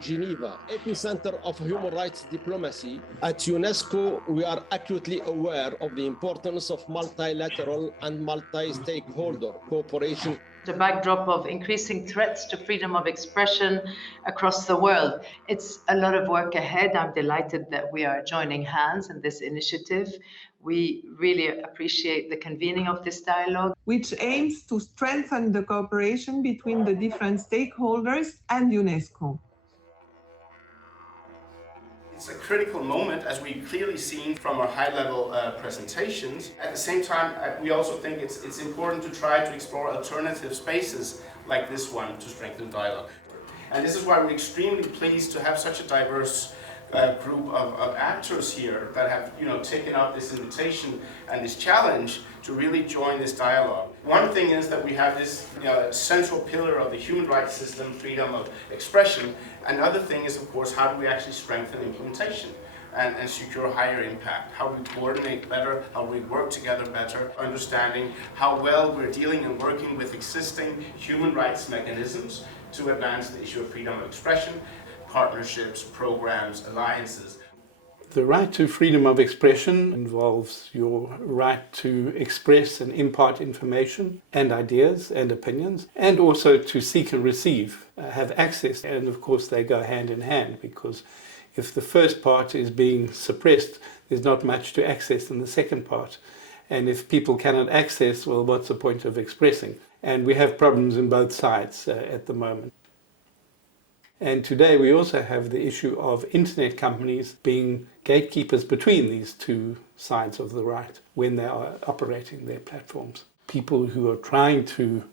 Geneva, epicenter of human rights diplomacy. At UNESCO, we are acutely aware of the importance of multilateral and multi-stakeholder cooperation. The backdrop of increasing threats to freedom of expression across the world. It's a lot of work ahead. I'm delighted that we are joining hands in this initiative. We really appreciate the convening of this dialogue, which aims to strengthen the cooperation between the different stakeholders and UNESCO. It's a critical moment, as we've clearly seen from our high-level presentations. At the same time, we also think it's important to try to explore alternative spaces like this one to strengthen dialogue. And this is why we're extremely pleased to have such a diverse group of actors here that have taken up this invitation and this challenge to really join this dialogue. One thing is that we have this central pillar of the human rights system, freedom of expression. Another thing is, of course, how do we actually strengthen implementation and secure higher impact? How do we coordinate better? How do we work together better? Understanding how well we're dealing and working with existing human rights mechanisms to advance the issue of freedom of expression, partnerships, programs, alliances. The right to freedom of expression involves your right to express and impart information and ideas and opinions, and also to seek and receive, have access. And of course they go hand in hand, because if the first part is being suppressed, there's not much to access in the second part. And if people cannot access, well, what's the point of expressing? And we have problems in both sides at the moment. And today we also have the issue of internet companies being gatekeepers between these two sides of the right when they are operating their platforms. People who are trying to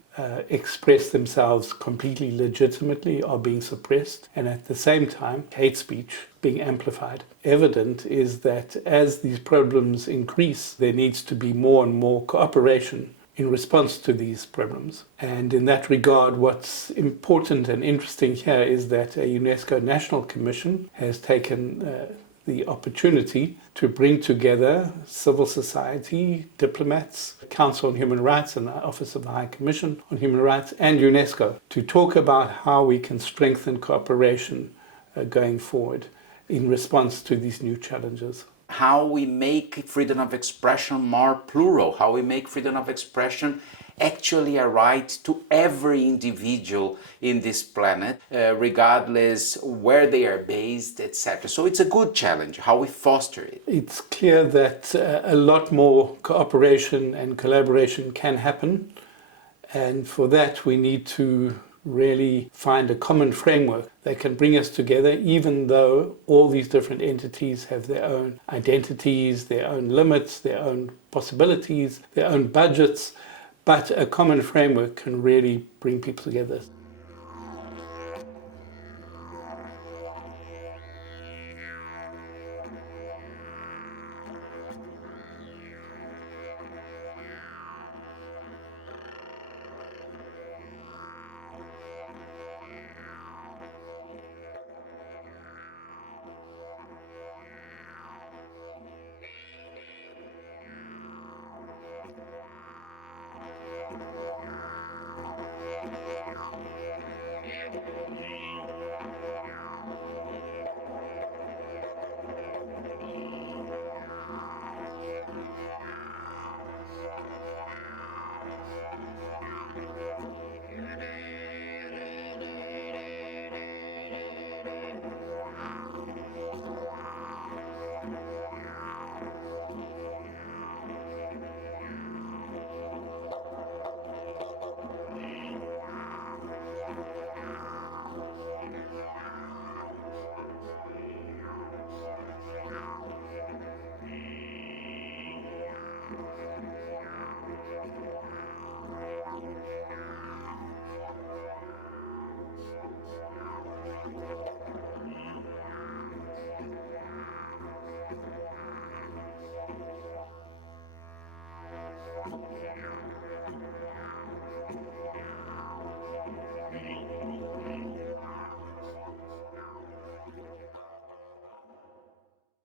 express themselves completely legitimately are being suppressed, and at the same time hate speech being amplified. Evident is that as these problems increase, there needs to be more and more cooperation in response to these problems. And in that regard, what's important and interesting here is that a UNESCO National Commission has taken the opportunity to bring together civil society, diplomats, Council on Human Rights and the Office of the High Commission on Human Rights and UNESCO to talk about how we can strengthen cooperation going forward in response to these new challenges. How we make freedom of expression more plural, how we make freedom of expression actually a right to every individual in this planet, regardless where they are based, etc. So it's a good challenge, how we foster it. It's clear that a lot more cooperation and collaboration can happen, and for that we need to really find a common framework that can bring us together, even though all these different entities have their own identities, their own limits, their own possibilities, their own budgets, but a common framework can really bring people together.